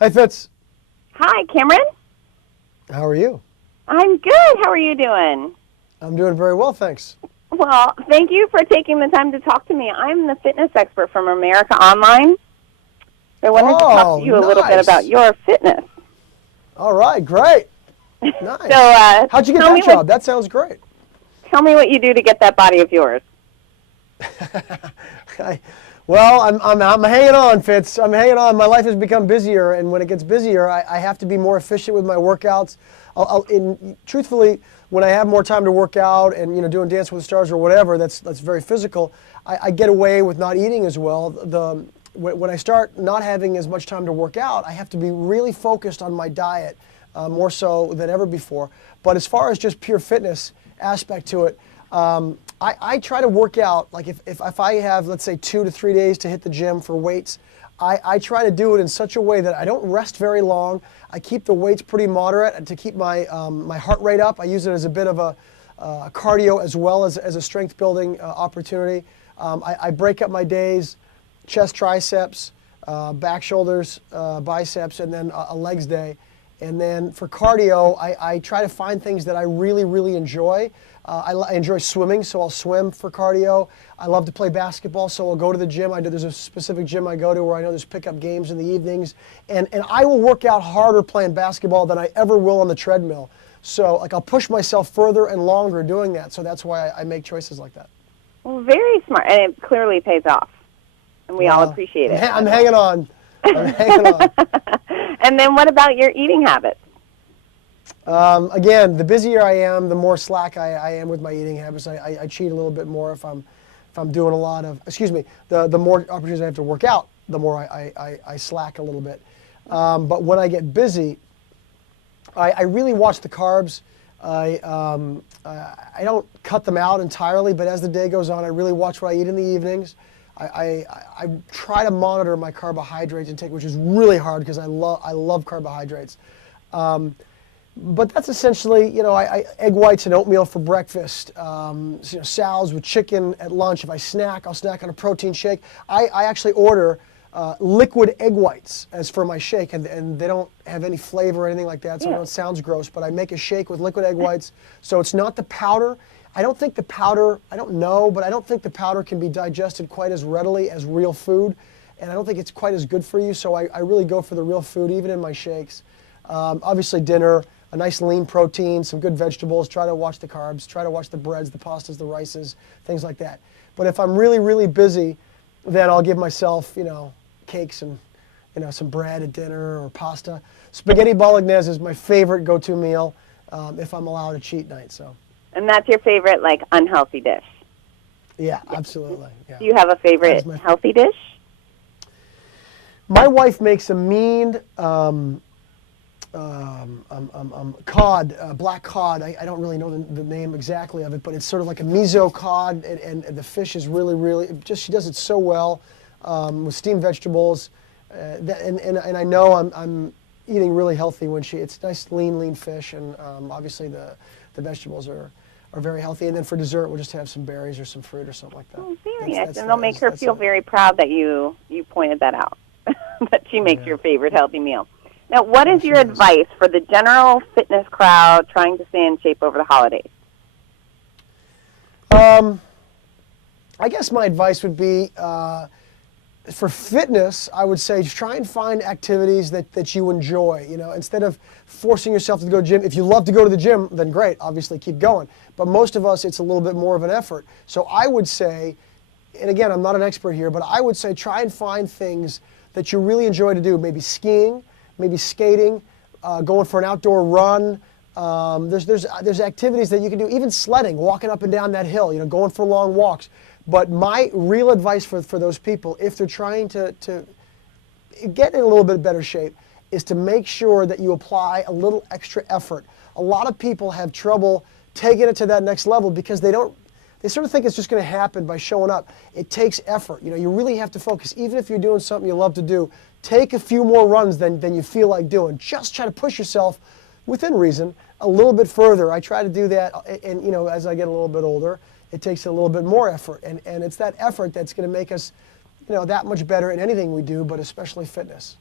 Hey, Fitz. Hi, Cameron. How are you? I'm good. How are you doing? I'm doing very well, thanks. Well, thank you for taking the time to talk to me. I'm the fitness expert from America Online. I wanted to talk to you a little bit about your fitness. All right, great. Nice. So, how'd you get that job? That sounds great. Tell me what you do to get that body of yours. Well, I'm hanging on, Fitz. I'm hanging on. My life has become busier, and when it gets busier, I have to be more efficient with my workouts. Truthfully, when I have more time to work out and doing Dance with the Stars or whatever, that's very physical. I get away with not eating as well. When I start not having as much time to work out, I have to be really focused on my diet, more so than ever before. But as far as just pure fitness aspect to it, I try to work out, like if I have, let's say, 2 to 3 days to hit the gym for weights, I try to do it in such a way that I don't rest very long. I keep the weights pretty moderate to keep my heart rate up. I use it as a bit of a cardio as well as a strength building opportunity. I break up my days, chest, triceps, back, shoulders, biceps, and then a legs day. And then for cardio, I try to find things that I really, really enjoy. I enjoy swimming, so I'll swim for cardio. I love to play basketball, so I'll go to the gym. There's a specific gym I go to where I know there's pickup games in the evenings. And I will work out harder playing basketball than I ever will on the treadmill. So I'll push myself further and longer doing that. So that's why I make choices like that. Well, very smart, and it clearly pays off. And we all appreciate it. I'm hanging on. I'm hanging on. And then what about your eating habits? Again, the busier I am, the more slack I am with my eating habits. I cheat a little bit more if I'm doing a lot of, the more opportunities I have to work out, the more I slack a little bit. But when I get busy, I really watch the carbs. I don't cut them out entirely, but as the day goes on, I really watch what I eat in the evenings. I try to monitor my carbohydrates intake, which is really hard because I love carbohydrates. But that's essentially, egg whites and oatmeal for breakfast, salads with chicken at lunch. If I snack, I'll snack on a protein shake. I actually order liquid egg whites as for my shake, and they don't have any flavor or anything like that, so I know it sounds gross, but I make a shake with liquid egg whites. So it's not the powder. I don't think the powder, I don't know, but I don't think the powder can be digested quite as readily as real food, and I don't think it's quite as good for you, so I really go for the real food, even in my shakes. Obviously dinner, a nice lean protein, some good vegetables, try to watch the carbs, try to watch the breads, the pastas, the rices, things like that. But if I'm really, really busy, then I'll give myself, cakes and, some bread at dinner or pasta. Spaghetti bolognese is my favorite go-to meal if I'm allowed a cheat night, so. And that's your favorite, unhealthy dish? Yeah, absolutely. Yeah. Do you have a favorite healthy dish? My wife makes a mean cod, black cod. I don't really know the name exactly of it, but it's sort of like a miso cod, and the fish is really, really, she does it so well with steamed vegetables. And I know I'm eating really healthy when it's nice, lean fish, and obviously the vegetables are very healthy. And then for dessert, we'll just have some berries or some fruit or something like that. Oh, very nice. And they'll make her feel very proud that you pointed that out, that she makes your favorite healthy meal. Now, what is your advice for the general fitness crowd trying to stay in shape over the holidays? I guess my advice would be, for fitness, I would say try and find activities that you enjoy. Instead of forcing yourself to go to the gym. If you love to go to the gym, then great, obviously keep going. But most of us, it's a little bit more of an effort. So I would say, and again, I'm not an expert here, but I would say try and find things that you really enjoy to do. Maybe skiing, maybe skating, going for an outdoor run. There's activities that you can do, even sledding, walking up and down that hill, going for long walks. But my real advice for those people, if they're trying to get in a little bit better shape, is to make sure that you apply a little extra effort. A lot of people have trouble taking it to that next level because they sort of think it's just going to happen by showing up. It takes effort. You really have to focus. Even if you're doing something you love to do, take a few more runs than you feel like doing. Just try to push yourself, within reason, a little bit further. I try to do that, and as I get a little bit older, it takes a little bit more effort. And it's that effort that's going to make us, that much better in anything we do, but especially fitness.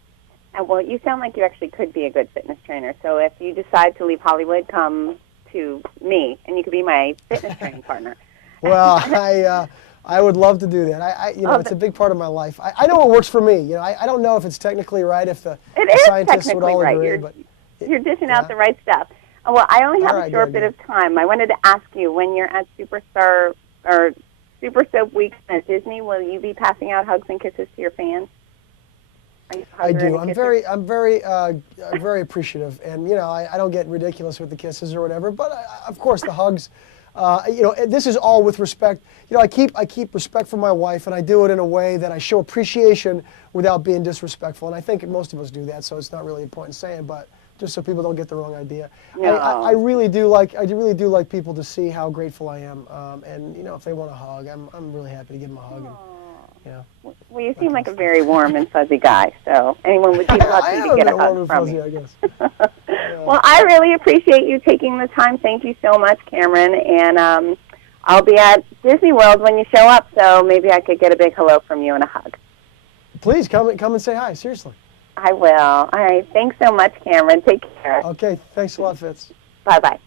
Well, you sound like you actually could be a good fitness trainer. So if you decide to leave Hollywood, come to me, and you could be my fitness training partner. Well, I would love to do that. It's a big part of my life. I know what works for me. I don't know if it's technically right, if the scientists would all agree. You're, but you're dishing out the right stuff. Well, I only have a short bit good. of time. I wanted to ask you, when you're at Super Soap Week at Disney, will you be passing out hugs and kisses to your fans? I do. I'm very appreciative, and I don't get ridiculous with the kisses or whatever. But of course, the hugs. This is all with respect. I keep respect for my wife, and I do it in a way that I show appreciation without being disrespectful. And I think most of us do that, so it's not really a point in saying, but just so people don't get the wrong idea. No. I really do like people to see how grateful I am, and if they want a hug, I'm really happy to give them a hug. And, well, you seem like a very warm and fuzzy guy, so anyone would be lucky to get a hug from you. I guess. Well, I really appreciate you taking the time. Thank you so much, Cameron. And I'll be at Disney World when you show up, so maybe I could get a big hello from you and a hug. Please come and say hi. Seriously. I will. All right. Thanks so much, Cameron. Take care. Okay. Thanks a lot, Fitz. Bye-bye.